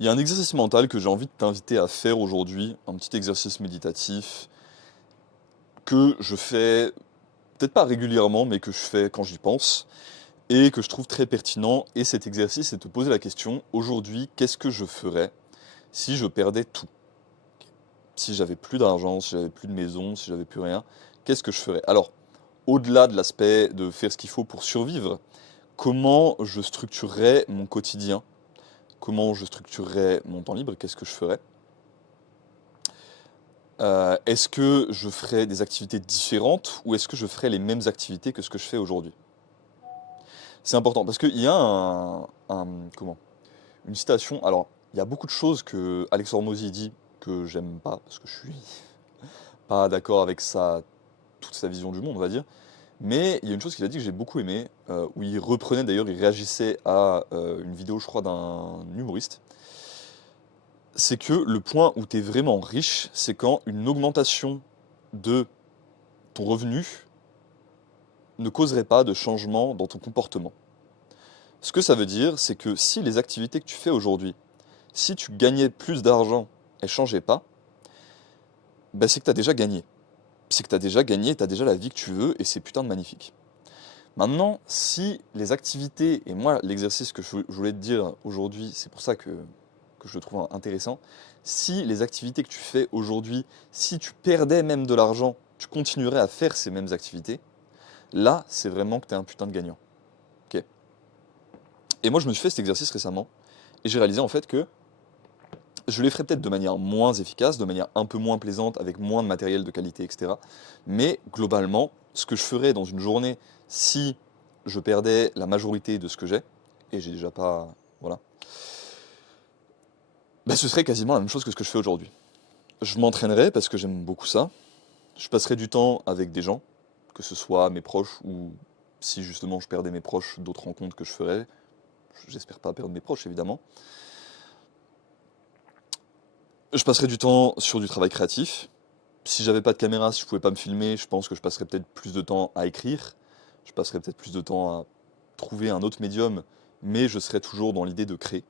Il y a un exercice mental que j'ai envie de t'inviter à faire aujourd'hui, un petit exercice méditatif que je fais, peut-être pas régulièrement, mais que je fais quand j'y pense, et que je trouve très pertinent. Et cet exercice, c'est de te poser la question, aujourd'hui, qu'est-ce que je ferais si je perdais tout? Si j'avais plus d'argent, si j'avais plus de maison, si j'avais plus rien, qu'est-ce que je ferais? Alors, au-delà de l'aspect de faire ce qu'il faut pour survivre, comment je structurerais mon quotidien? Comment je structurerais mon temps libre? Qu'est-ce que je ferais? Est-ce que je ferais des activités différentes ou est-ce que je ferais les mêmes activités que ce que je fais aujourd'hui? C'est important parce qu'il y a comment? Une citation. Alors, il y a beaucoup de choses que Alex Hormozy dit que j'aime pas parce que je suis pas d'accord avec toute sa vision du monde, on va dire. Mais il y a une chose qu'il a dit que j'ai beaucoup aimé, où il reprenait d'ailleurs, il réagissait à une vidéo, je crois, d'un humoriste. C'est que le point où tu es vraiment riche, c'est quand une augmentation de ton revenu ne causerait pas de changement dans ton comportement. Ce que ça veut dire, c'est que si les activités que tu fais aujourd'hui, si tu gagnais plus d'argent, elles ne changeaient pas, bah c'est que tu as déjà gagné. C'est que tu as déjà gagné, tu as déjà la vie que tu veux, et c'est putain de magnifique. Maintenant, si les activités, et moi l'exercice que je voulais te dire aujourd'hui, c'est pour ça que je le trouve intéressant, si les activités que tu fais aujourd'hui, si tu perdais même de l'argent, tu continuerais à faire ces mêmes activités, là, c'est vraiment que tu es un putain de gagnant. Ok. Et moi, je me suis fait cet exercice récemment, et j'ai réalisé en fait que je les ferais peut-être de manière moins efficace, de manière un peu moins plaisante, avec moins de matériel de qualité, etc. Mais globalement, ce que je ferais dans une journée si je perdais la majorité de ce que j'ai, et j'ai déjà pas. Voilà. Bah, ce serait quasiment la même chose que ce que je fais aujourd'hui. Je m'entraînerais parce que j'aime beaucoup ça. Je passerais du temps avec des gens, que ce soit mes proches ou si justement je perdais mes proches, d'autres rencontres que je ferais. J'espère pas perdre mes proches évidemment. Je passerai du temps sur du travail créatif. Si j'avais pas de caméra, si je pouvais pas me filmer, je pense que je passerais peut-être plus de temps à écrire. Je passerais peut-être plus de temps à trouver un autre médium, mais je serais toujours dans l'idée de créer.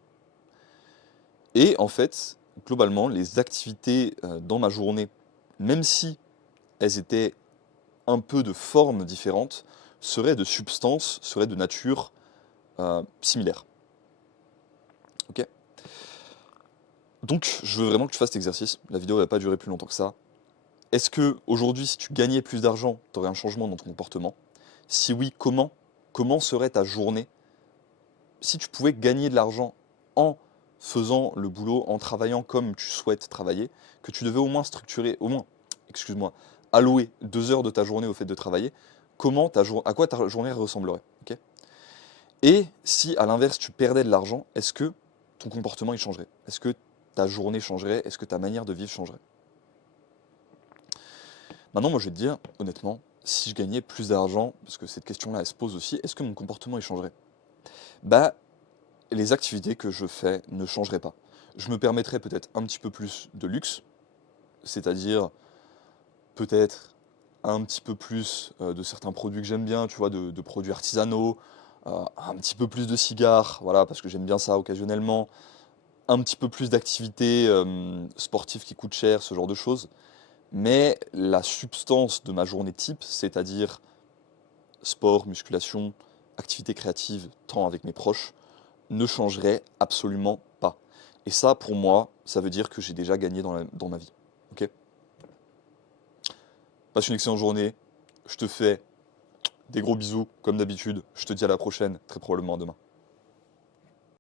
Et en fait, globalement, les activités dans ma journée, même si elles étaient un peu de forme différente, seraient de substance, seraient de nature similaire. Ok. Donc, je veux vraiment que tu fasses cet exercice. La vidéo va pas durer plus longtemps que ça. Est-ce que aujourd'hui, si tu gagnais plus d'argent, tu aurais un changement dans ton comportement? Si oui, comment? Comment serait ta journée? Si tu pouvais gagner de l'argent en faisant le boulot, en travaillant comme tu souhaites travailler, que tu devais au moins structurer, au moins, excuse-moi, allouer 2 heures de ta journée au fait de travailler, à quoi ta journée ressemblerait? Ok. Et si à l'inverse tu perdais de l'argent, est-ce que ton comportement il changerait? Est-ce que ta journée changerait? Est-ce que ta manière de vivre changerait? Maintenant, moi, je vais te dire, honnêtement, si je gagnais plus d'argent, parce que cette question-là, elle se pose aussi, est-ce que mon comportement, il changerait? Bah, les activités que je fais ne changeraient pas. Je me permettrais peut-être un petit peu plus de luxe, c'est-à-dire peut-être un petit peu plus de certains produits que j'aime bien, tu vois, de produits artisanaux, un petit peu plus de cigares, voilà, parce que j'aime bien ça occasionnellement, un petit peu plus d'activités sportives qui coûtent cher, ce genre de choses. Mais la substance de ma journée type, c'est-à-dire sport, musculation, activité créative, temps avec mes proches, ne changerait absolument pas. Et ça, pour moi, ça veut dire que j'ai déjà gagné dans ma vie. Ok. Passe une excellente journée. Je te fais des gros bisous, comme d'habitude. Je te dis à la prochaine, très probablement à demain.